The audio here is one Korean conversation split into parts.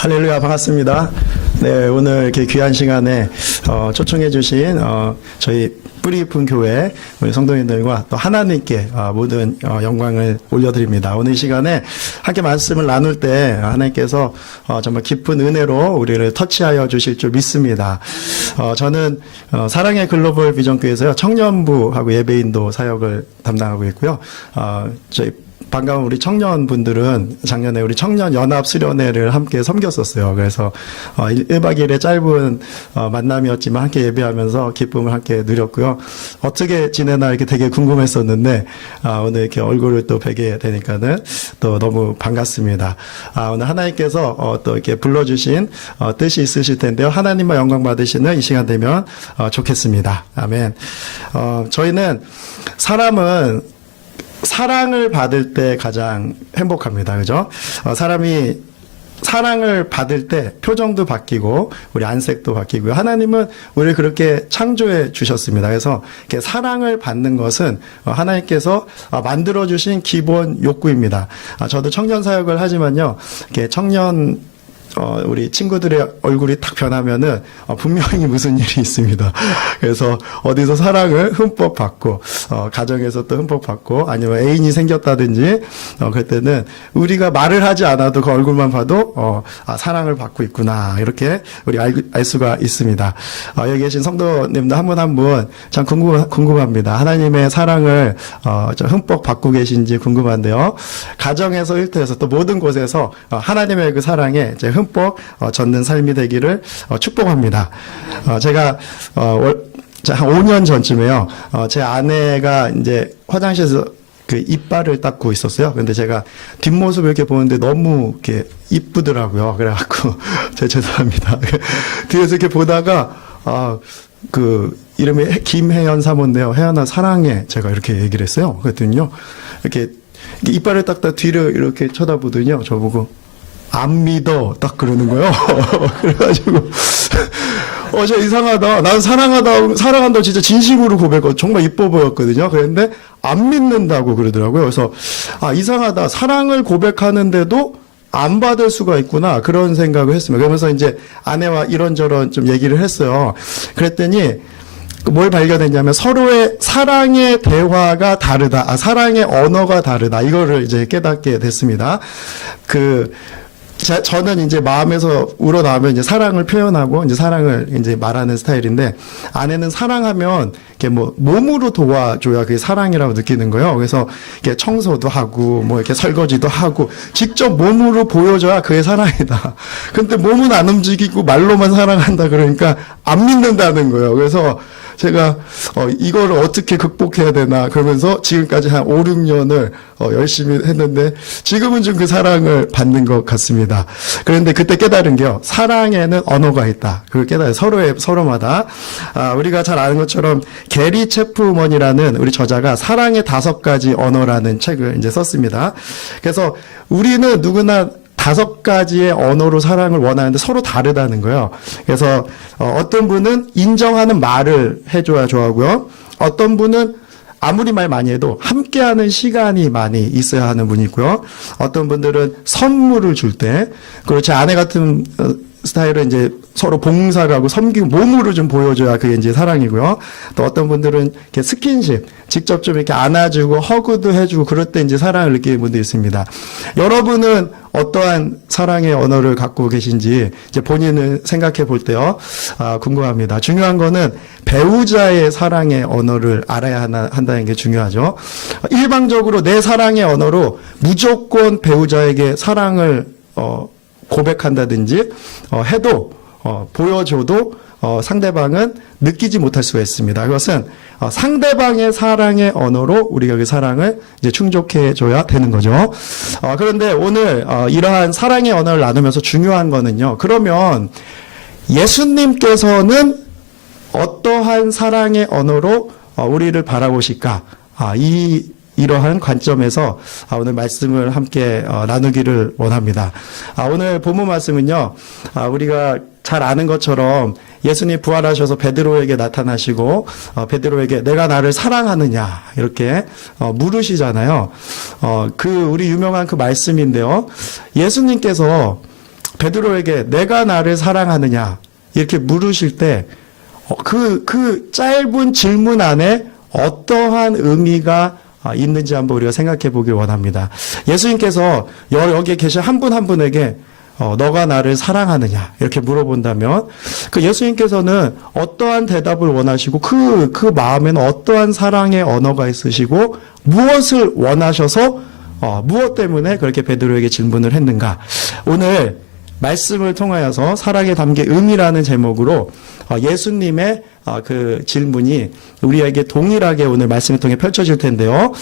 할렐루야, 반갑습니다. 네, 오늘 이렇게 귀한 시간에 초청해 주신 저희 뿌리 깊은 교회 우리 성도님들과 또 하나님께 모든 영광을 올려드립니다. 오늘 이 시간에 함께 말씀을 나눌 때 하나님께서 정말 깊은 은혜로 우리를 터치하여 주실 줄 믿습니다. 저는 사랑의 글로벌 비전교회에서요 청년부하고 예배인도 사역을 담당하고 있고요. 저희 반가운 우리 청년분들은 작년에 우리 청년연합수련회를 함께 섬겼었어요. 그래서 1박 2일의 짧은 만남이었지만 함께 예배하면서 기쁨을 함께 누렸고요. 어떻게 지내나 이렇게 되게 궁금했었는데 오늘 이렇게 얼굴을 또 뵈게 되니까는 또 너무 반갑습니다. 오늘 하나님께서 또 이렇게 불러주신 뜻이 있으실 텐데요. 하나님만 영광 받으시는 이 시간 되면 좋겠습니다. 아멘. 저희는 사람은 사랑을 받을 때 가장 행복합니다. 그죠? 사람이 사랑을 받을 때 표정도 바뀌고 우리 안색도 바뀌고요. 하나님은 우리를 그렇게 창조해 주셨습니다. 그래서 이렇게 사랑을 받는 것은 하나님께서 만들어 주신 기본 욕구입니다. 저도 청년 사역을 하지만요. 이렇게 청년 우리 친구들의 얼굴이 딱 변하면은 분명히 무슨 일이 있습니다. 그래서 어디서 사랑을 흠뻑 받고 가정에서 또 흠뻑 받고 아니면 애인이 생겼다든지 그럴 때는 우리가 말을 하지 않아도 그 얼굴만 봐도 사랑을 받고 있구나 이렇게 우리 알 수가 있습니다. 여기 계신 성도님들 한 분 한 분 참 궁금합니다. 하나님의 사랑을 좀 흠뻑 받고 계신지 궁금한데요. 가정에서 일터에서 또 모든 곳에서 하나님의 그 사랑에 이제 흠뻑 젖는 삶이 되기를 축복합니다. 제가 한 5년 전쯤에요. 제 아내가 이제 화장실에서 그 이빨을 닦고 있었어요. 근데 제가 뒷모습을 이렇게 보는데 너무 이렇게 이쁘더라고요. 그래갖고 죄송합니다. 뒤에서 이렇게 보다가 그 이름이 김혜연 사모인데요. 혜연아 사랑해. 제가 이렇게 얘기를 했어요. 그랬더니요. 이렇게 이빨을 닦다 뒤를 이렇게 쳐다보더니요. 저보고 안 믿어. 딱 그러는 거예요. 그래가지고, 저 이상하다. 난 사랑한다고 진짜 진심으로 고백하고 정말 이뻐 보였거든요. 그런데 안 믿는다고 그러더라고요. 그래서, 이상하다. 사랑을 고백하는데도 안 받을 수가 있구나. 그런 생각을 했습니다. 그러면서 이제 아내와 이런저런 좀 얘기를 했어요. 그랬더니, 뭘 발견했냐면 서로의 사랑의 대화가 다르다. 사랑의 언어가 다르다. 이거를 이제 깨닫게 됐습니다. 저는 이제 마음에서 우러나오면 이제 사랑을 표현하고 이제 사랑을 이제 말하는 스타일인데 아내는 사랑하면 이렇게 뭐 몸으로 도와줘야 그게 사랑이라고 느끼는 거예요. 그래서 이렇게 청소도 하고 뭐 이렇게 설거지도 하고 직접 몸으로 보여줘야 그게 사랑이다. 근데 몸은 안 움직이고 말로만 사랑한다 그러니까 안 믿는다는 거예요. 그래서 제가 이거를 어떻게 극복해야 되나 그러면서 지금까지 한 5, 6년을 열심히 했는데 지금은 좀 그 사랑을 받는 것 같습니다. 그런데 그때 깨달은 게요. 사랑에는 언어가 있다. 그걸 깨달아요. 서로마다. 우리가 잘 아는 것처럼 게리 체프먼이라는 우리 저자가 사랑의 5가지 언어라는 책을 이제 썼습니다. 그래서 우리는 누구나 5가지의 언어로 사랑을 원하는데 서로 다르다는 거예요. 그래서 어떤 분은 인정하는 말을 해줘야 좋아하고요. 어떤 분은 아무리 말 많이 해도 함께하는 시간이 많이 있어야 하는 분이 있고요. 어떤 분들은 선물을 줄 때, 그리고 제 아내 같은 스타일은 이제 서로 봉사를 하고 섬기고 몸으로 좀 보여줘야 그게 이제 사랑이고요. 또 어떤 분들은 이렇게 스킨십, 직접 좀 이렇게 안아주고 허그도 해주고 그럴 때 이제 사랑을 느끼는 분도 있습니다. 여러분은 어떠한 사랑의 언어를 갖고 계신지 이제 본인을 생각해 볼 때요. 궁금합니다. 중요한 거는 배우자의 사랑의 언어를 알아야 한다는 게 중요하죠. 일방적으로 내 사랑의 언어로 무조건 배우자에게 사랑을 고백한다든지 해도 보여줘도 상대방은 느끼지 못할 수가 있습니다. 그것은 상대방의 사랑의 언어로 우리가 그 사랑을 이제 충족해 줘야 되는 거죠. 그런데 오늘 이러한 사랑의 언어를 나누면서 중요한 거는요. 그러면 예수님께서는 어떠한 사랑의 언어로 우리를 바라보실까? 이러한 관점에서 오늘 말씀을 함께 나누기를 원합니다. 오늘 본문 말씀은요, 우리가 잘 아는 것처럼 예수님 부활하셔서 베드로에게 나타나시고 베드로에게 내가 나를 사랑하느냐 이렇게 물으시잖아요. 우리 유명한 그 말씀인데요. 예수님께서 베드로에게 내가 나를 사랑하느냐 이렇게 물으실 때 그 짧은 질문 안에 어떠한 의미가 있는지 한번 우리가 생각해 보길 원합니다. 예수님께서 여기에 계신 한 분 한 분에게 너가 나를 사랑하느냐 이렇게 물어본다면 그 예수님께서는 어떠한 대답을 원하시고 그 마음에는 어떠한 사랑의 언어가 있으시고 무엇을 원하셔서 무엇 때문에 그렇게 베드로에게 질문을 했는가. 오늘 말씀을 통하여서 사랑에 담긴 의미라는 제목으로 예수님의 그 질문이 우리에게 동일하게 오늘 말씀을 통해 펼쳐질 텐데요.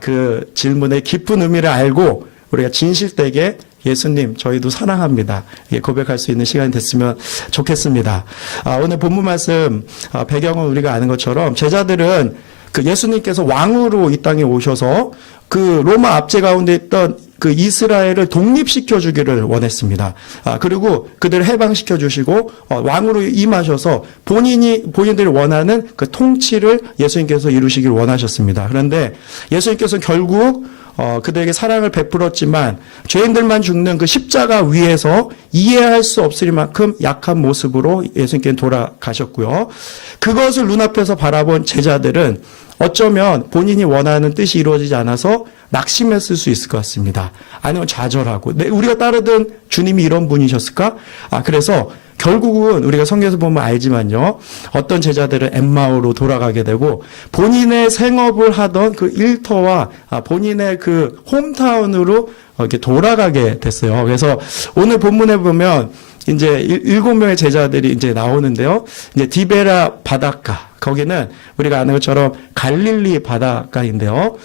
그 질문의 깊은 의미를 알고 우리가 진실되게 예수님 저희도 사랑합니다. 고백할 수 있는 시간이 됐으면 좋겠습니다. 오늘 본문 말씀 배경은 우리가 아는 것처럼 제자들은 그 예수님께서 왕으로 이 땅에 오셔서 그 로마 압제 가운데 있던 그 이스라엘을 독립시켜 주기를 원했습니다. 그리고 그들을 해방시켜 주시고 왕으로 임하셔서 본인들이 원하는 그 통치를 예수님께서 이루시기를 원하셨습니다. 그런데 예수님께서는 결국 그들에게 사랑을 베풀었지만 죄인들만 죽는 그 십자가 위에서 이해할 수 없을 만큼 약한 모습으로 예수님께는 돌아가셨고요. 그것을 눈앞에서 바라본 제자들은 어쩌면 본인이 원하는 뜻이 이루어지지 않아서 낙심했을 수 있을 것 같습니다. 아니면 좌절하고 우리가 따르던 주님이 이런 분이셨을까? 그래서 결국은 우리가 성경에서 보면 알지만요. 어떤 제자들은 엠마오로 돌아가게 되고 본인의 생업을 하던 그 일터와 본인의 그 홈타운으로 이렇게 돌아가게 됐어요. 그래서 오늘 본문에 보면 이제 7명의 제자들이 이제 나오는데요. 이제 디베라 바닷가. 거기는 우리가 아는 것처럼 갈릴리 바닷가인데요.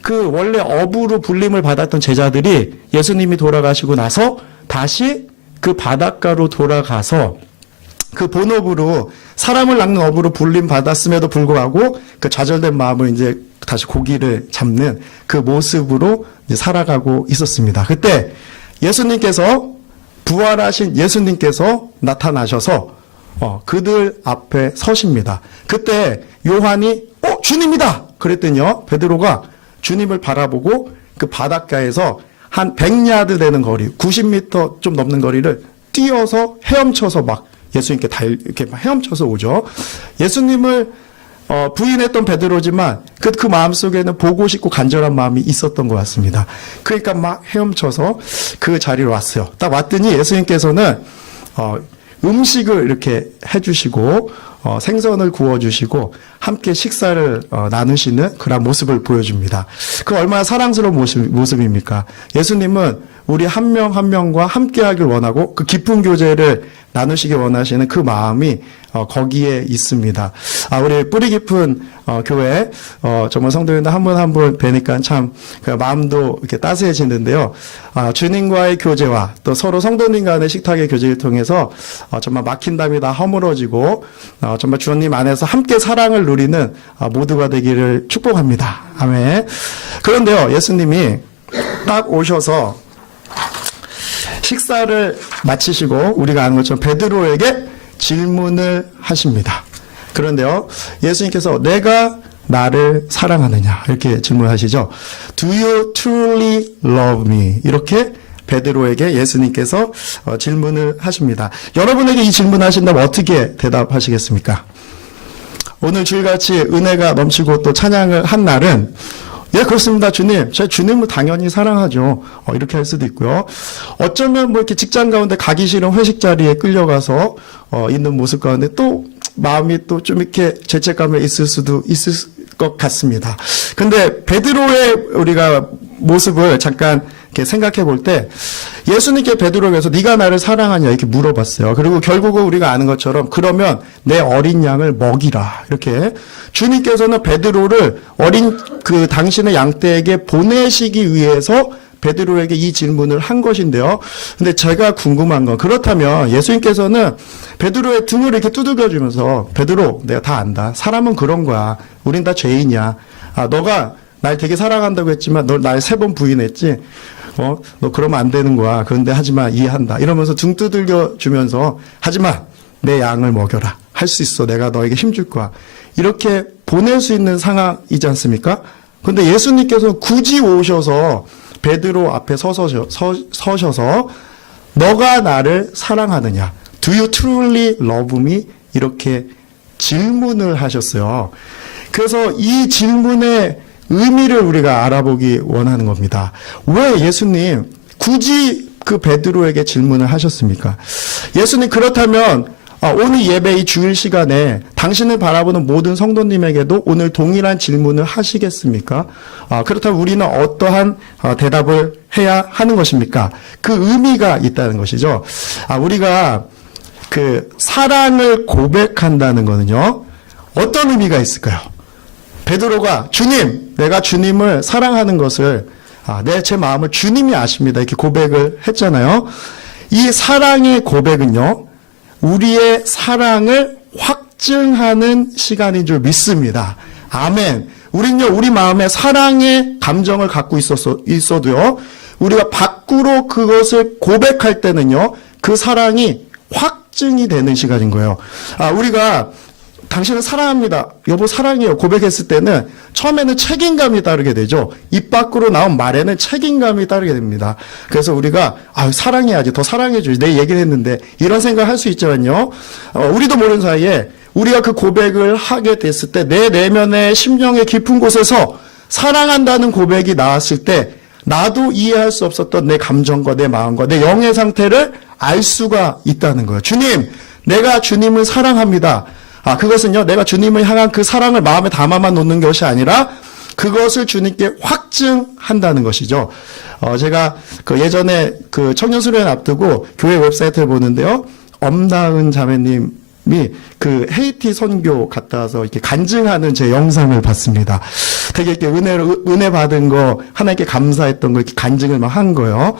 그 원래 어부로 불림을 받았던 제자들이 예수님이 돌아가시고 나서 다시 그 바닷가로 돌아가서 그 본업으로 사람을 낚는 업으로 불림 받았음에도 불구하고 그 좌절된 마음을 이제 다시 고기를 잡는 그 모습으로 이제 살아가고 있었습니다. 그때 예수님께서 부활하신 예수님께서 나타나셔서 그들 앞에 서십니다. 그때 요한이 주님이다 그랬더니요 베드로가 주님을 바라보고 그 바닷가에서 한 100야드 되는 거리 90m 좀 넘는 거리를 뛰어서 헤엄쳐서 막 예수님께 이렇게 헤엄쳐서 오죠. 예수님을 부인했던 베드로지만 그 마음속에는 보고 싶고 간절한 마음이 있었던 것 같습니다. 그러니까 막 헤엄쳐서 그 자리로 왔어요. 딱 왔더니 예수님께서는 음식을 이렇게 해주시고 생선을 구워주시고 함께 식사를 나누시는 그런 모습을 보여줍니다. 그 얼마나 사랑스러운 모습입니까? 예수님은 우리 한 명 한 명과 함께하길 원하고 그 깊은 교제를 나누시길 원하시는 그 마음이 거기에 있습니다. 우리 뿌리 깊은 교회 정말 성도님들 한 분 한 분 뵈니까 참 그 마음도 이렇게 따스해지는데요. 주님과의 교제와 또 서로 성도님 간의 식탁의 교제를 통해서 정말 막힌 담이 다 허물어지고 정말 주님 안에서 함께 사랑을 누리는 모두가 되기를 축복합니다. 아멘. 그런데요, 예수님이 딱 오셔서 식사를 마치시고 우리가 아는 것처럼 베드로에게 질문을 하십니다. 그런데요, 예수님께서 내가 나를 사랑하느냐 이렇게 질문하시죠. Do you truly love me? 이렇게 베드로에게 예수님께서 질문을 하십니다. 여러분에게 이 질문하신다면 어떻게 대답하시겠습니까? 오늘 주일같이 은혜가 넘치고 또 찬양을 한 날은 예, 그렇습니다, 주님. 제가 주님을 당연히 사랑하죠. 이렇게 할 수도 있고요. 어쩌면 뭐 이렇게 직장 가운데 가기 싫은 회식 자리에 끌려가서 있는 모습 가운데 또 마음이 또 좀 이렇게 죄책감에 있을 수도 있을 것 같습니다. 근데 베드로의 우리가 모습을 잠깐 이렇게 생각해 볼 때 예수님께 베드로에게서 네가 나를 사랑하냐 이렇게 물어봤어요. 그리고 결국은 우리가 아는 것처럼 그러면 내 어린 양을 먹이라 이렇게 주님께서는 베드로를 그 당신의 양떼에게 보내시기 위해서 베드로에게 이 질문을 한 것인데요. 근데 제가 궁금한 건 그렇다면 예수님께서는 베드로의 등을 이렇게 두들겨 주면서 베드로 내가 다 안다. 사람은 그런 거야. 우린 다 죄인이야. 너가 날 되게 사랑한다고 했지만 너 날 3번 부인했지. 너 그러면 안 되는 거야. 그런데 하지만 이해한다. 이러면서 등 두들겨 주면서 하지만 내 양을 먹여라. 할 수 있어. 내가 너에게 힘줄 거야. 이렇게 보낼 수 있는 상황이지 않습니까? 그런데 예수님께서 굳이 오셔서 베드로 앞에 서셔서 너가 나를 사랑하느냐? Do you truly love me? 이렇게 질문을 하셨어요. 그래서 이 질문의 의미를 우리가 알아보기 원하는 겁니다. 왜 예수님 굳이 그 베드로에게 질문을 하셨습니까? 예수님 그렇다면 오늘 예배 이 주일 시간에 당신을 바라보는 모든 성도님에게도 오늘 동일한 질문을 하시겠습니까? 그렇다면 우리는 어떠한 대답을 해야 하는 것입니까? 그 의미가 있다는 것이죠. 우리가 그 사랑을 고백한다는 것은요, 어떤 의미가 있을까요? 베드로가 주님, 내가 주님을 사랑하는 것을 제 마음을 주님이 아십니다. 이렇게 고백을 했잖아요. 이 사랑의 고백은요, 우리의 사랑을 확증하는 시간인 줄 믿습니다. 아멘. 우리는요, 우리 마음에 사랑의 감정을 갖고 있어도요, 우리가 밖으로 그것을 고백할 때는요, 그 사랑이 확증이 되는 시간인 거예요. 우리가 당신을 사랑합니다. 여보 사랑해요. 고백했을 때는 처음에는 책임감이 따르게 되죠. 입 밖으로 나온 말에는 책임감이 따르게 됩니다. 그래서 우리가 사랑해야지, 더 사랑해줘야지, 내 얘기를 했는데 이런 생각을 할 수 있지만요. 우리도 모르는 사이에 우리가 그 고백을 하게 됐을 때 내 내면의 심령의 깊은 곳에서 사랑한다는 고백이 나왔을 때 나도 이해할 수 없었던 내 감정과 내 마음과 내 영의 상태를 알 수가 있다는 거예요. 주님, 내가 주님을 사랑합니다. 그것은요, 내가 주님을 향한 그 사랑을 마음에 담아만 놓는 것이 아니라 그것을 주님께 확증한다는 것이죠. 제가 그 예전에 그 청년수련 앞두고 교회 웹사이트를 보는데요. 엄다은 자매님이 그 헤이티 선교 갔다 와서 이렇게 간증하는 제 영상을 봤습니다. 되게 이렇게 은혜 받은 거, 하나님께 감사했던 거 이렇게 간증을 막 한 거예요.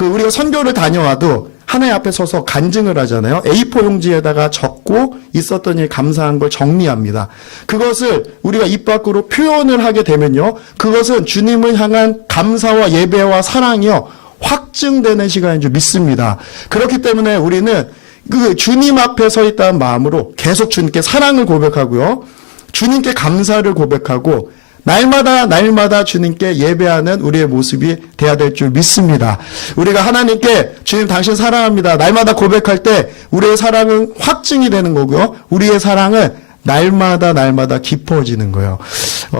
우리가 선교를 다녀와도 하나님 앞에 서서 간증을 하잖아요. A4 용지에다가 적고 있었던 일 감사한 걸 정리합니다. 그것을 우리가 입 밖으로 표현을 하게 되면요, 그것은 주님을 향한 감사와 예배와 사랑이요, 확증되는 시간인 줄 믿습니다. 그렇기 때문에 우리는 그 주님 앞에 서 있다는 마음으로 계속 주님께 사랑을 고백하고요, 주님께 감사를 고백하고 날마다 주님께 예배하는 우리의 모습이 돼야 될 줄 믿습니다. 우리가 하나님께 주님 당신 사랑합니다. 날마다 고백할 때 우리의 사랑은 확증이 되는 거고요. 우리의 사랑은 날마다 깊어지는 거예요.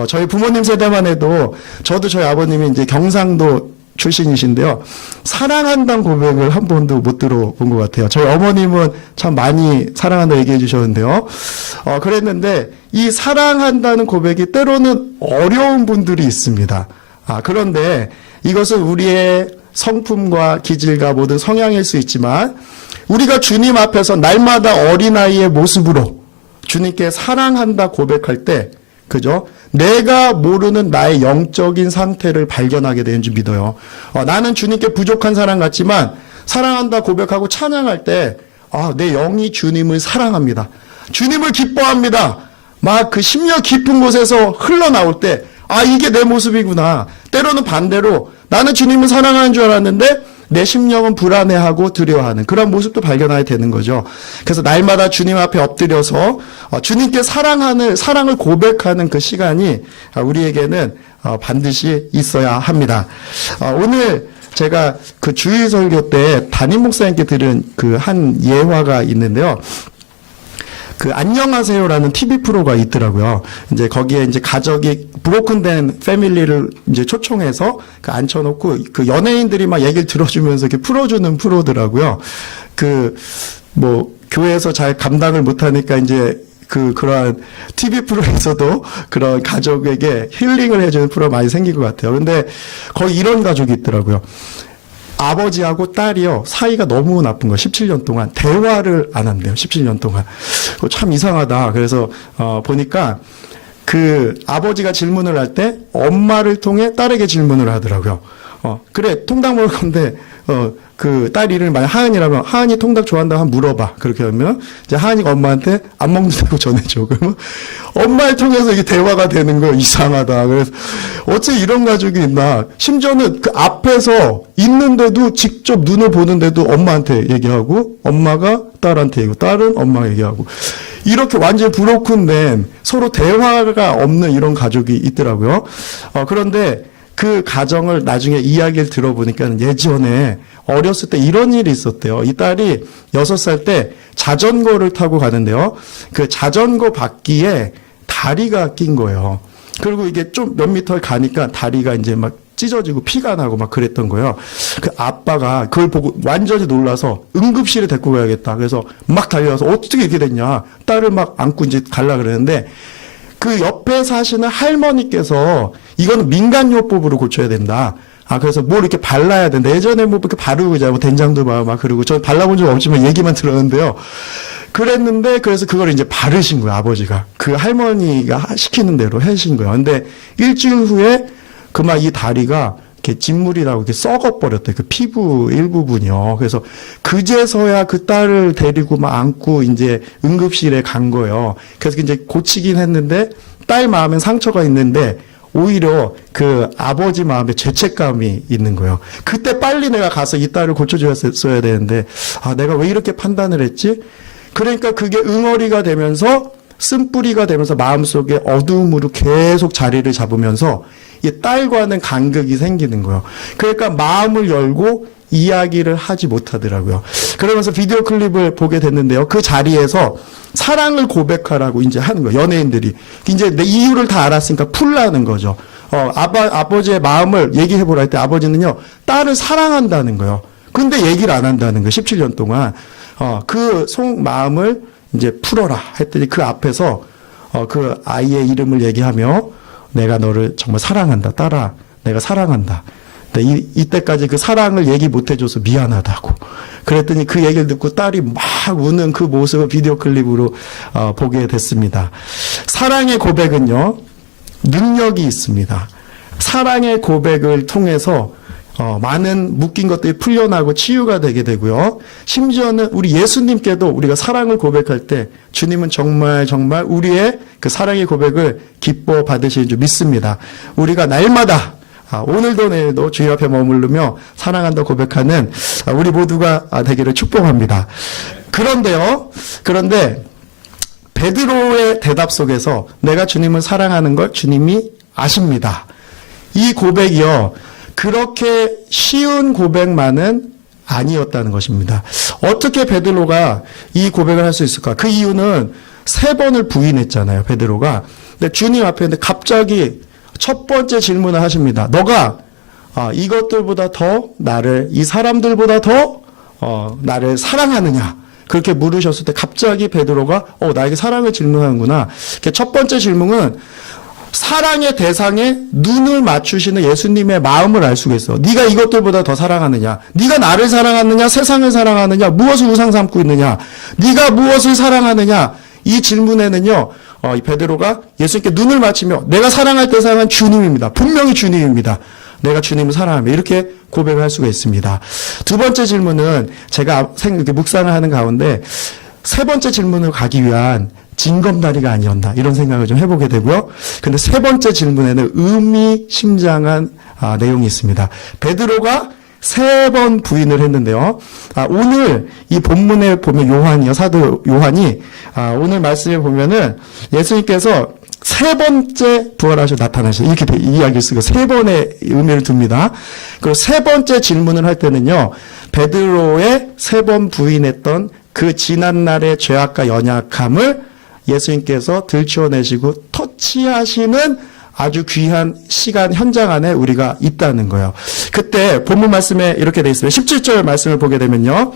저희 부모님 세대만 해도 저도 저희 아버님이 이제 경상도 출신이신데요. 사랑한다는 고백을 한 번도 못 들어본 것 같아요. 저희 어머님은 참 많이 사랑한다 얘기해 주셨는데요. 그랬는데 이 사랑한다는 고백이 때로는 어려운 분들이 있습니다. 그런데 이것은 우리의 성품과 기질과 모든 성향일 수 있지만 우리가 주님 앞에서 날마다 어린아이의 모습으로 주님께 사랑한다 고백할 때, 그죠? 내가 모르는 나의 영적인 상태를 발견하게 되는 줄 믿어요. 나는 주님께 부족한 사람 같지만 사랑한다 고백하고 찬양할 때 내 영이 주님을 사랑합니다. 주님을 기뻐합니다. 막 그 심령 깊은 곳에서 흘러나올 때 이게 내 모습이구나. 때로는 반대로 나는 주님을 사랑하는 줄 알았는데 내 심령은 불안해하고 두려워하는 그런 모습도 발견하게 되는 거죠. 그래서 날마다 주님 앞에 엎드려서 주님께 사랑을 고백하는 그 시간이 우리에게는 반드시 있어야 합니다. 오늘 제가 그 주일 설교 때 담임 목사님께 들은 그 한 예화가 있는데요. 그 안녕하세요라는 TV 프로가 있더라고요. 이제 거기에 이제 가족이 브로큰된 패밀리를 이제 초청해서 그 앉혀놓고 그 연예인들이 막 얘기를 들어주면서 이렇게 풀어주는 프로더라고요. 교회에서 잘 감당을 못하니까 이제 그러한 TV 프로에서도 그런 가족에게 힐링을 해주는 프로가 많이 생긴 것 같아요. 근데 거기 이런 가족이 있더라고요. 아버지하고 딸이요, 사이가 너무 나쁜 거예요. 17년 동안 대화를 안 한대요. 17년 동안. 참 이상하다. 그래서 보니까 그 아버지가 질문을 할 때 엄마를 통해 딸에게 질문을 하더라고요. 그래, 통닭 먹을 건데 그 딸 이름이 만약 하은이라면 하은이 통닭 좋아한다고 한번 물어봐. 그렇게 하면 이제 하은이가 엄마한테 안 먹는다고 전해줘. 그러면 엄마를 통해서 이게 대화가 되는 거예요. 이상하다. 그래서 어째 이런 가족이 있나. 심지어는 그 앞에서 있는데도 직접 눈을 보는데도 엄마한테 얘기하고 엄마가 딸한테 얘기하고 딸은 엄마가 얘기하고 이렇게 완전히 브로큰된 서로 대화가 없는 이런 가족이 있더라고요. 그런데 그 가정을 나중에 이야기를 들어보니까 예전에 어렸을 때 이런 일이 있었대요. 이 딸이 6살 때 자전거를 타고 가는데요. 그 자전거 바퀴에 다리가 낀 거예요. 그리고 이게 좀 몇 미터 가니까 다리가 이제 막 찢어지고 피가 나고 막 그랬던 거예요. 그 아빠가 그걸 보고 완전히 놀라서 응급실에 데리고 가야겠다. 그래서 막 달려와서 어떻게 이렇게 됐냐. 딸을 막 안고 이제 갈라 그러는데 그 옆에 사시는 할머니께서 이거는 민간요법으로 고쳐야 된다. 그래서 뭘 이렇게 발라야 된다. 예전에 뭐 이렇게 바르고 이제 뭐 된장도 막 그러고 저는 발라본 적 없지만 얘기만 들었는데요. 그랬는데 그래서 그걸 이제 바르신 거예요, 아버지가. 그 할머니가 시키는 대로 하신 거예요. 근데 일주일 후에 그만 이 다리가 이렇게 진물이라고 이렇게 썩어버렸대요. 그 피부 일부분이요. 그래서 그제서야 그 딸을 데리고 막 안고 이제 응급실에 간 거예요. 그래서 이제 고치긴 했는데 딸 마음엔 상처가 있는데 오히려 그 아버지 마음에 죄책감이 있는 거예요. 그때 빨리 내가 가서 이 딸을 고쳐줬어야 되는데 내가 왜 이렇게 판단을 했지? 그러니까 그게 응어리가 되면서 쓴뿌리가 되면서 마음속에 어두움으로 계속 자리를 잡으면서 이 딸과는 간극이 생기는 거예요. 그러니까 마음을 열고 이야기를 하지 못하더라고요. 그러면서 비디오 클립을 보게 됐는데요. 그 자리에서 사랑을 고백하라고 이제 하는 거예요. 연예인들이. 이제 내 이유를 다 알았으니까 풀라는 거죠. 아버지의 마음을 얘기해보라 할 때 아버지는요, 딸을 사랑한다는 거예요. 근데 얘기를 안 한다는 거예요. 17년 동안. 그 속마음을 이제 풀어라 했더니 그 앞에서 그 아이의 이름을 얘기하며 내가 너를 정말 사랑한다. 딸아, 내가 사랑한다. 근데 이때까지 그 사랑을 얘기 못 해줘서 미안하다고. 그랬더니 그 얘기를 듣고 딸이 막 우는 그 모습을 비디오 클립으로 보게 됐습니다. 사랑의 고백은요, 능력이 있습니다. 사랑의 고백을 통해서 많은 묶인 것들이 풀려나고 치유가 되게 되고요. 심지어는 우리 예수님께도 우리가 사랑을 고백할 때 주님은 정말 우리의 그 사랑의 고백을 기뻐 받으시는 줄 믿습니다. 우리가 날마다 오늘도 내일도 주님 앞에 머무르며 사랑한다 고백하는 우리 모두가 되기를 축복합니다. 그런데 베드로의 대답 속에서 내가 주님을 사랑하는 걸 주님이 아십니다. 이 고백이요, 그렇게 쉬운 고백만은 아니었다는 것입니다. 어떻게 베드로가 이 고백을 할 수 있을까? 그 이유는 3번을 부인했잖아요, 베드로가. 근데 주님 앞에 근데 갑자기 첫 번째 질문을 하십니다. 너가 이것들보다 더 이 사람들보다 더 나를 사랑하느냐? 그렇게 물으셨을 때 갑자기 베드로가 나에게 사랑을 질문하는구나. 첫 번째 질문은 사랑의 대상에 눈을 맞추시는 예수님의 마음을 알 수가 있어. 네가 이것들보다 더 사랑하느냐? 네가 나를 사랑하느냐? 세상을 사랑하느냐? 무엇을 우상 삼고 있느냐? 네가 무엇을 사랑하느냐? 이 질문에는요, 이 베드로가 예수님께 눈을 맞추며 내가 사랑할 대상은 주님입니다. 분명히 주님입니다. 내가 주님을 사랑하며 이렇게 고백을 할 수가 있습니다. 두 번째 질문은 제가 이렇게 묵상을 하는 가운데 3번째 질문을 가기 위한 징검다리가 아니었나 이런 생각을 좀 해보게 되고요. 근데 3번째 질문에는 의미심장한 내용이 있습니다. 베드로가 3번 부인을 했는데요. 오늘 이 본문에 보면 사도 요한이 오늘 말씀에 보면은 예수님께서 3번째 부활하셔 나타나셔 이렇게 이야기를 쓰고 3번의 의미를 둡니다. 그리고 3번째 질문을 할 때는요, 베드로의 3번 부인했던 그 지난날의 죄악과 연약함을 예수님께서 들추어내시고 터치하시는 아주 귀한 시간 현장 안에 우리가 있다는 거예요. 그때 본문 말씀에 이렇게 되어 있습니다. 17절 말씀을 보게 되면요,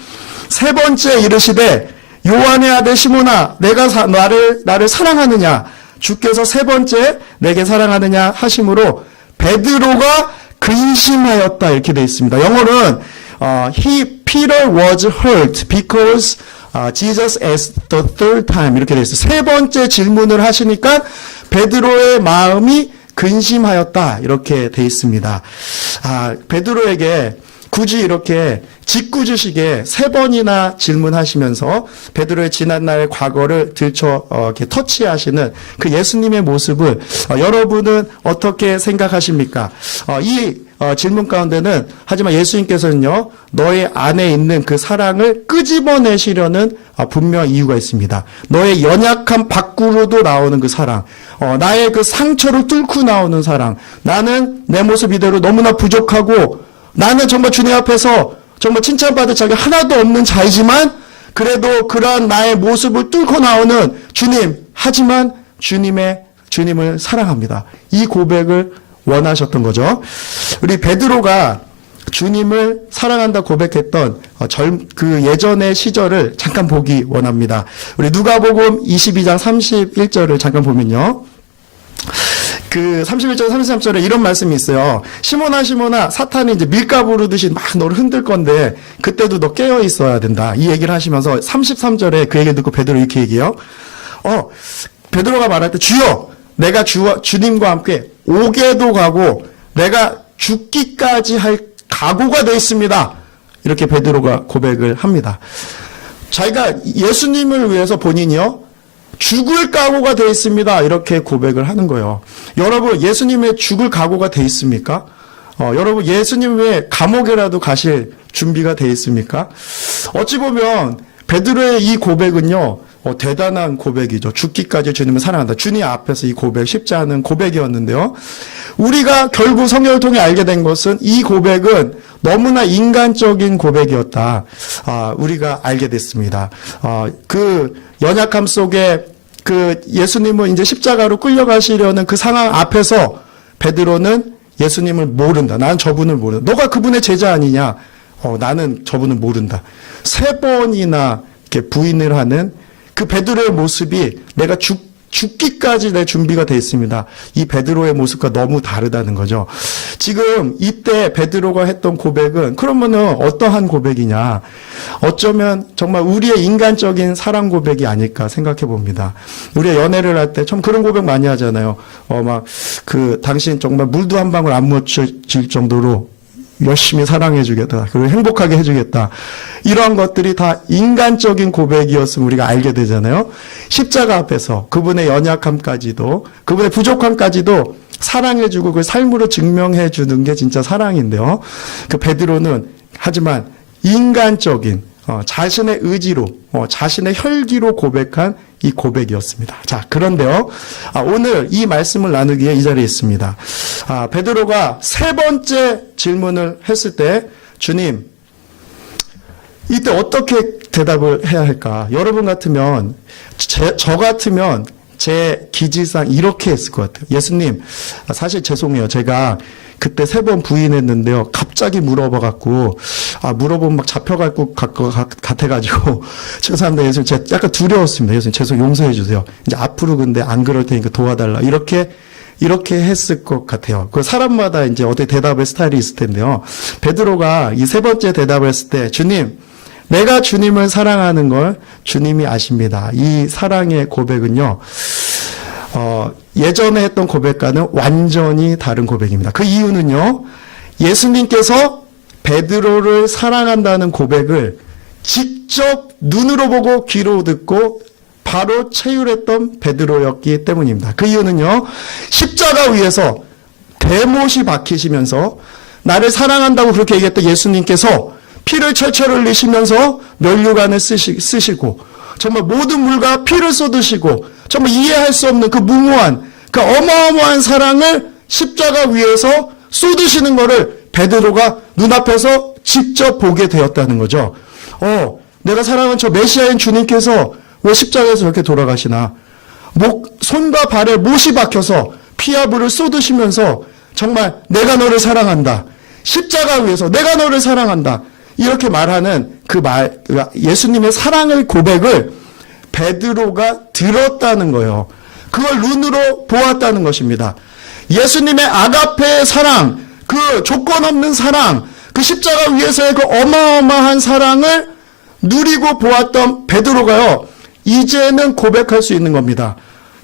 3번째 이르시되 요한의 아들 시몬아 내가 나를 사랑하느냐? 주께서 3번째 내게 사랑하느냐 하심으로 베드로가 근심하였다 이렇게 되어 있습니다. 영어는 Peter was hurt because Jesus asked the third time 이렇게 되어 있어요. 3번째 질문을 하시니까 베드로의 마음이 근심하였다 이렇게 되어 있습니다. 베드로에게 굳이 이렇게 짓궂으시게 3번이나 질문하시면서 베드로의 지난날의 과거를 이렇게 터치하시는 그 예수님의 모습을 여러분은 어떻게 생각하십니까? 이 질문 가운데는 하지만 예수님께서는요, 너의 안에 있는 그 사랑을 끄집어내시려는 분명 이유가 있습니다. 너의 연약한 밖으로도 나오는 그 사랑, 나의 그 상처를 뚫고 나오는 사랑, 나는 내 모습 이대로 너무나 부족하고 나는 정말 주님 앞에서 정말 칭찬받을 자가 하나도 없는 자이지만 그래도 그러한 나의 모습을 뚫고 나오는 주님, 하지만 주님을 사랑합니다. 이 고백을 원하셨던 거죠. 우리 베드로가 주님을 사랑한다 고백했던 그 예전의 시절을 잠깐 보기 원합니다. 우리 누가복음 22장 31절을 잠깐 보면요. 그 31절 33절에 이런 말씀이 있어요. 시몬아 시몬아 사탄이 이제 밀가 부르듯이 막 너를 흔들 건데 그때도 너 깨어 있어야 된다. 이 얘기를 하시면서 33절에 그 얘기를 듣고 베드로 이렇게 얘기해요. 베드로가 말할 때 주여 내가 주님과 함께 옥에도 가고 내가 죽기까지 할 각오가 되어 있습니다. 이렇게 베드로가 고백을 합니다. 자기가 예수님을 위해서 본인이요 죽을 각오가 되어 있습니다. 이렇게 고백을 하는 거예요. 여러분 예수님의 죽을 각오가 되어 있습니까? 여러분 예수님 왜 감옥에라도 가실 준비가 되어 있습니까? 어찌 보면 베드로의 이 고백은요 대단한 고백이죠. 죽기까지 주님을 사랑한다. 주님 앞에서 이 고백 쉽지 않은 고백이었는데요. 우리가 결국 성경을 통해 알게 된 것은 이 고백은 너무나 인간적인 고백이었다. 우리가 알게 됐습니다. 그 연약함 속에 그 예수님을 이제 십자가로 끌려가시려는 그 상황 앞에서 베드로는 예수님을 모른다. 나는 저분을 모른다. 너가 그분의 제자 아니냐? 나는 저분을 모른다. 3번이나 이렇게 부인을 하는 그 베드로의 모습이 내가 죽기까지 내 준비가 되어 있습니다. 이 베드로의 모습과 너무 다르다는 거죠. 지금 이때 베드로가 했던 고백은 그러면은 어떠한 고백이냐? 어쩌면 정말 우리의 인간적인 사랑 고백이 아닐까 생각해 봅니다. 우리가 연애를 할 때 참 그런 고백 많이 하잖아요. 당신 정말 물도 한 방울 안 묻힐 정도로 열심히 사랑해주겠다. 그리고 행복하게 해주겠다. 이러한 것들이 다 인간적인 고백이었으면 우리가 알게 되잖아요. 십자가 앞에서 그분의 연약함까지도 그분의 부족함까지도 사랑해주고 그 삶으로 증명해주는 게 진짜 사랑인데요. 그 베드로는 하지만 인간적인 자신의 의지로 자신의 혈기로 고백한 이 고백이었습니다. 자, 그런데요. 오늘 이 말씀을 나누기에 이 자리에 있습니다. 베드로가 3번째 질문을 했을 때 주님 이때 어떻게 대답을 해야 할까? 여러분 같으면 저 같으면 제 기질상 이렇게 했을 것 같아요. 예수님, 사실 죄송해요. 제가 그때 3번 부인했는데요. 갑자기 물어봐갖고, 물어보면 막 잡혀갈 것 같아가지고, 죄송합니다. 예수님, 제가 약간 두려웠습니다. 예수님, 죄송 용서해주세요. 이제 앞으로 근데 안 그럴 테니까 도와달라. 이렇게 했을 것 같아요. 그 사람마다 이제 어떻게 대답의 스타일이 있을 텐데요. 베드로가 이 3번째 대답을 했을 때, 주님, 내가 주님을 사랑하는 걸 주님이 아십니다. 이 사랑의 고백은요, 예전에 했던 고백과는 완전히 다른 고백입니다. 그 이유는요, 예수님께서 베드로를 사랑한다는 고백을 직접 눈으로 보고 귀로 듣고 바로 체휼했던 베드로였기 때문입니다. 그 이유는요, 십자가 위에서 대못이 박히시면서 나를 사랑한다고 그렇게 얘기했던 예수님께서 피를 철철 흘리시면서 면류관을 쓰시고 정말 모든 물과 피를 쏟으시고 정말 이해할 수 없는 그 무모한 그 어마어마한 사랑을 십자가 위에서 쏟으시는 것을 베드로가 눈앞에서 직접 보게 되었다는 거죠. 내가 사랑하는 저 메시아인 주님께서 왜 십자가에서 이렇게 돌아가시나? 손과 발에 못이 박혀서 피와 불을 쏟으시면서 정말 내가 너를 사랑한다. 십자가 위에서 내가 너를 사랑한다. 이렇게 말하는 예수님의 사랑의 고백을 베드로가 들었다는 거예요. 그걸 눈으로 보았다는 것입니다. 예수님의 아가페의 사랑, 그 조건 없는 사랑, 그 십자가 위에서의 그 어마어마한 사랑을 누리고 보았던 베드로가요, 이제는 고백할 수 있는 겁니다.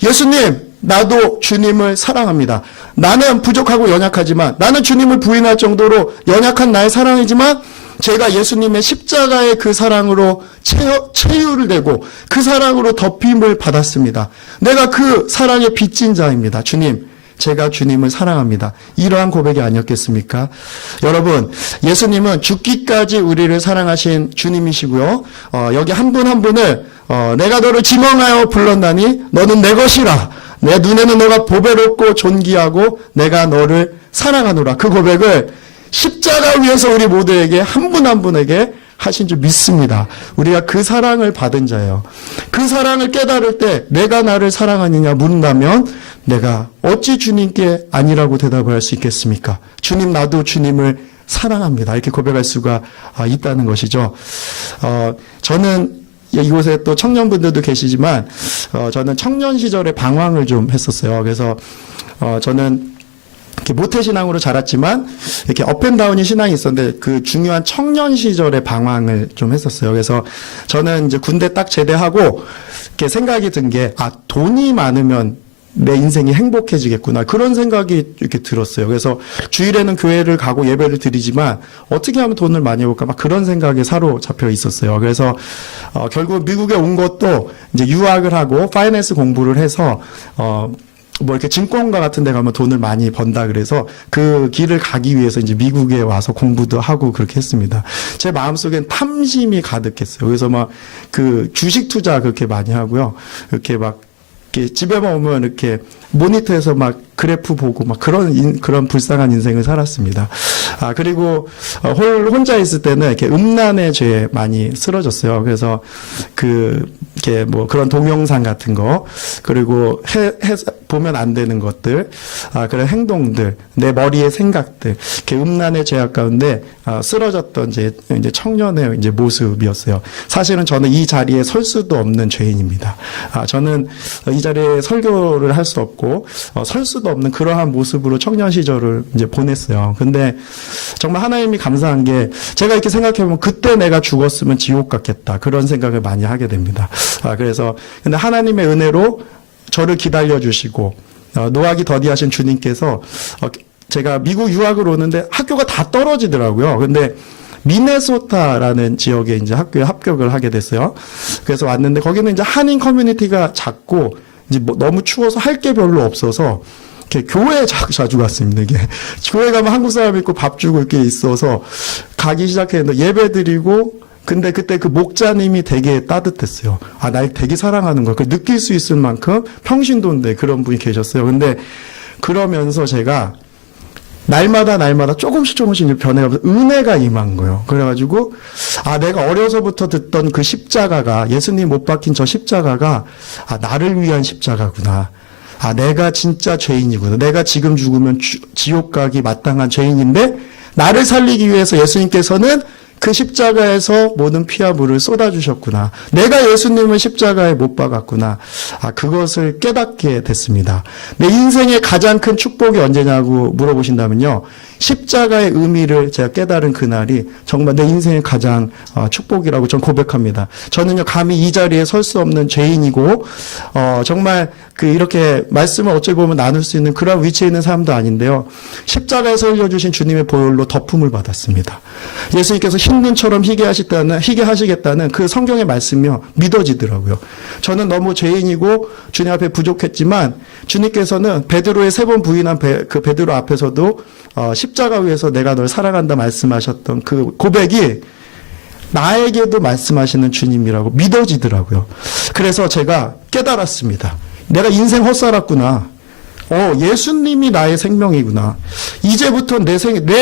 예수님, 나도 주님을 사랑합니다. 나는 부족하고 연약하지만, 나는 주님을 부인할 정도로 연약한 나의 사랑이지만, 제가 예수님의 십자가의 그 사랑으로 체휼을 되고 그 사랑으로 덮임을 받았습니다. 내가 그 사랑의 빚진 자입니다. 주님, 제가 주님을 사랑합니다. 이러한 고백이 아니었겠습니까? 여러분, 예수님은 죽기까지 우리를 사랑하신 주님이시고요. 여기 한 분 한 분을 내가 너를 지명하여 불렀나니 너는 내 것이라. 내 눈에는 너가 보배롭고 존귀하고 내가 너를 사랑하노라. 그 고백을 십자가 위에서 우리 모두에게 한 분 한 분에게 하신 줄 믿습니다. 우리가 그 사랑을 받은 자예요. 그 사랑을 깨달을 때 내가 나를 사랑하느냐 묻는다면 내가 어찌 주님께 아니라고 대답을 할 수 있겠습니까? 주님, 나도 주님을 사랑합니다. 이렇게 고백할 수가 있다는 것이죠. 저는 이곳에 또 청년분들도 계시지만 저는 청년 시절에 방황을 좀 했었어요. 그래서 저는 이렇게 모태신앙으로 자랐지만 이렇게 업앤다운이 신앙이 있었는데 그 중요한 청년 시절의 방황을 좀 했었어요. 그래서 저는 이제 군대 딱 제대하고 이렇게 생각이 든 게 돈이 많으면 내 인생이 행복해지겠구나. 그런 생각이 이렇게 들었어요. 그래서 주일에는 교회를 가고 예배를 드리지만 어떻게 하면 돈을 많이 벌까? 막 그런 생각에 사로잡혀 있었어요. 그래서 결국 미국에 온 것도 이제 유학을 하고 파이낸스 공부를 해서 뭐 이렇게 증권가 같은 데 가면 돈을 많이 번다 그래서 그 길을 가기 위해서 이제 미국에 와서 공부도 하고 그렇게 했습니다. 제 마음속엔 탐심이 가득했어요. 그래서 막 그 주식 투자 그렇게 많이 하고요. 이렇게 막 이렇게 집에만 오면 이렇게 모니터에서 막 그래프 보고 막 그런 불쌍한 인생을 살았습니다. 그리고 혼자 있을 때는 이렇게 음란의 죄에 많이 쓰러졌어요. 그래서 이렇게 뭐 그런 동영상 같은 거, 그리고 보면 안 되는 것들, 그런 행동들, 내 머리의 생각들, 이렇게 음란의 죄악 가운데 쓰러졌던 이제 청년의 이제 모습이었어요. 사실은 저는 이 자리에 설 수도 없는 죄인입니다. 저는 이 자리에 설교를 할 수 없고 설 수도 없는 그러한 모습으로 청년 시절을 이제 보냈어요. 근데 정말 하나님이 감사한 게 제가 이렇게 생각해보면 그때 내가 죽었으면 지옥 같겠다. 그런 생각을 많이 하게 됩니다. 그래서 근데 하나님의 은혜로 저를 기다려주시고 노하기 더디하신 주님께서 제가 미국 유학을 오는데 학교가 다 떨어지더라고요. 근데 미네소타라는 지역에 이제 학교에 합격을 하게 됐어요. 그래서 왔는데 거기는 이제 한인 커뮤니티가 작고 이제 뭐 너무 추워서 할 게 별로 없어서 이렇게 교회에 자주 갔습니다. 이게 교회 가면 한국 사람 있고 밥 주고 이렇게 있어서 가기 시작했는데 예배 드리고 근데 그때 그 목자님이 되게 따뜻했어요. 날 되게 사랑하는 걸 느낄 수 있을 만큼 평신도인데 그런 분이 계셨어요. 근데 그러면서 제가 날마다 조금씩 변해가면서 은혜가 임한 거예요. 그래가지고, 내가 어려서부터 듣던 그 십자가가, 예수님 못 박힌 저 십자가가, 나를 위한 십자가구나. 내가 진짜 죄인이구나. 내가 지금 죽으면 지옥 가기 마땅한 죄인인데, 나를 살리기 위해서 예수님께서는 그 십자가에서 모든 피와 물을 쏟아주셨구나. 내가 예수님을 십자가에 못 박았구나. 그것을 깨닫게 됐습니다. 내 인생의 가장 큰 축복이 언제냐고 물어보신다면요. 십자가의 의미를 제가 깨달은 그날이 정말 내 인생의 가장 축복이라고 전 고백합니다. 저는요, 감히 이 자리에 설 수 없는 죄인이고, 정말 이렇게 말씀을 어찌 보면 나눌 수 있는 그런 위치에 있는 사람도 아닌데요. 십자가에서 흘려주신 주님의 보혈로 덮음을 받았습니다. 예수님께서 흰 눈처럼 희게 하시겠다는 그 성경의 말씀이요, 믿어지더라고요. 저는 너무 죄인이고 주님 앞에 부족했지만 주님께서는 베드로의 3번 부인한 그 베드로 앞에서도 십자가 위에서 내가 널 사랑한다 말씀하셨던 그 고백이 나에게도 말씀하시는 주님이라고 믿어지더라고요. 그래서 제가 깨달았습니다. 내가 인생 헛살았구나. 예수님이 나의 생명이구나. 이제부터 내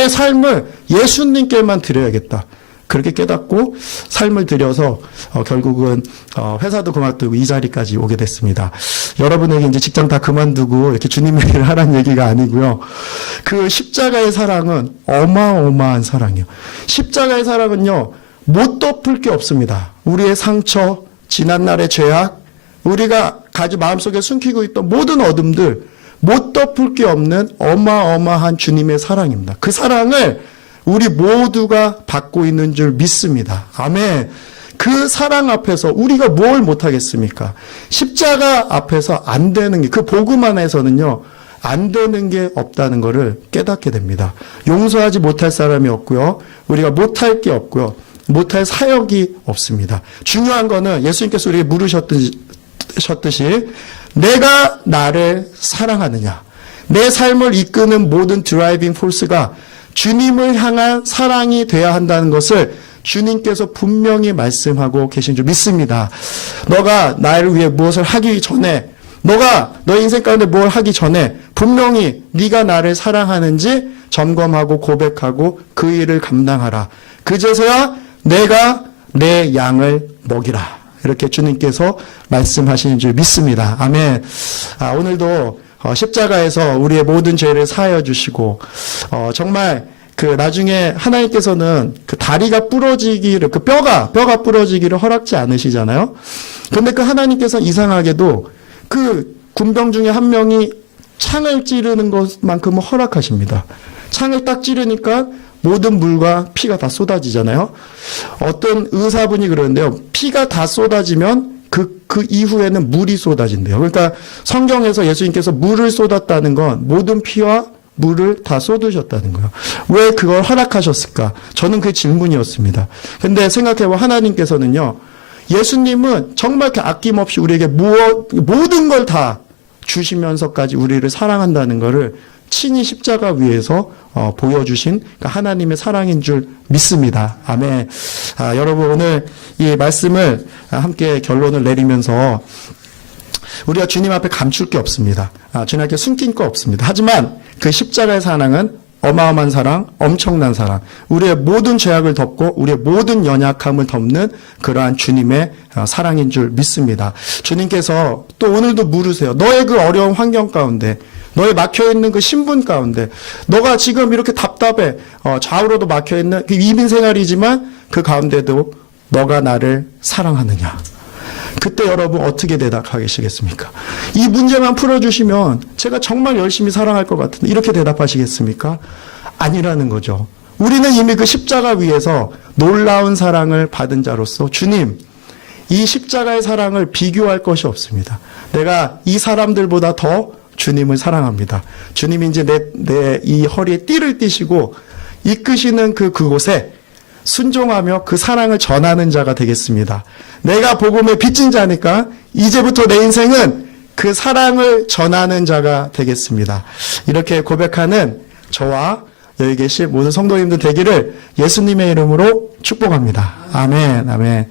삶을 예수님께만 드려야겠다. 그렇게 깨닫고 삶을 들여서 결국은 회사도 그만두고 이 자리까지 오게 됐습니다. 여러분에게 이제 직장 다 그만두고 이렇게 주님의 일을 하라는 얘기가 아니고요. 그 십자가의 사랑은 어마어마한 사랑이에요. 십자가의 사랑은요, 못 덮을 게 없습니다. 우리의 상처, 지난날의 죄악, 우리가 마음속에 숨기고 있던 모든 어둠들, 못 덮을 게 없는 어마어마한 주님의 사랑입니다. 그 사랑을 우리 모두가 받고 있는 줄 믿습니다. 아멘. 그 사랑 앞에서 우리가 뭘 못하겠습니까? 십자가 앞에서 안 되는 게, 그 복음 안에서는요, 안 되는 게 없다는 것을 깨닫게 됩니다. 용서하지 못할 사람이 없고요. 우리가 못할 게 없고요. 못할 사역이 없습니다. 중요한 거는 예수님께서 우리에게 물으셨듯이 내가 나를 사랑하느냐, 내 삶을 이끄는 모든 드라이빙 포스가 주님을 향한 사랑이 돼야 한다는 것을 주님께서 분명히 말씀하고 계신 줄 믿습니다. 너가 나를 위해 무엇을 하기 전에, 너가 너의 인생 가운데 뭘 하기 전에 분명히 네가 나를 사랑하는지 점검하고 고백하고 그 일을 감당하라. 그제서야 내가 내 양을 먹이라. 이렇게 주님께서 말씀하시는 줄 믿습니다. 아멘. 오늘도 십자가에서 우리의 모든 죄를 사하여 주시고 정말 그 나중에 하나님께서는 그 다리가 부러지기를, 그 뼈가 부러지기를 허락지 않으시잖아요. 근데 그 하나님께서 이상하게도 그 군병 중에 한 명이 창을 찌르는 것만큼은 허락하십니다. 창을 딱 찌르니까 모든 물과 피가 다 쏟아지잖아요. 어떤 의사분이 그러는데요. 피가 다 쏟아지면 그 이후에는 물이 쏟아진대요. 그러니까 성경에서 예수님께서 물을 쏟았다는 건 모든 피와 물을 다 쏟으셨다는 거예요. 왜 그걸 허락하셨을까? 저는 그 질문이었습니다. 근데 생각해보면 하나님께서는요, 예수님은 정말 이렇게 아낌없이 우리에게 모든 걸 다 주시면서까지 우리를 사랑한다는 것을 친히 십자가 위에서 보여주신 하나님의 사랑인 줄 믿습니다. 아멘. 여러분 오늘 이 말씀을 함께 결론을 내리면서 우리가 주님 앞에 감출 게 없습니다. 주님 앞에 숨긴 거 없습니다. 하지만 그 십자가의 사랑은 어마어마한 사랑, 엄청난 사랑, 우리의 모든 죄악을 덮고 우리의 모든 연약함을 덮는 그러한 주님의 사랑인 줄 믿습니다. 주님께서 또 오늘도 물으세요. 너의 그 어려운 환경 가운데, 너의 막혀있는 그 신분 가운데, 너가 지금 이렇게 답답해, 좌우로도 막혀있는 그 이민 생활이지만 그 가운데도 너가 나를 사랑하느냐. 그때 여러분 어떻게 대답하시겠습니까? 이 문제만 풀어주시면 제가 정말 열심히 사랑할 것 같은데 이렇게 대답하시겠습니까? 아니라는 거죠. 우리는 이미 그 십자가 위에서 놀라운 사랑을 받은 자로서 주님, 이 십자가의 사랑을 비교할 것이 없습니다. 내가 이 사람들보다 더 주님을 사랑합니다. 주님이 이제 내 이 허리에 띠를 띠시고 이끄시는 그곳에 순종하며 그 사랑을 전하는 자가 되겠습니다. 내가 복음의 빚진 자니까 이제부터 내 인생은 그 사랑을 전하는 자가 되겠습니다. 이렇게 고백하는 저와 여기 계신 모든 성도님들 되기를 예수님의 이름으로 축복합니다. 아멘, 아멘.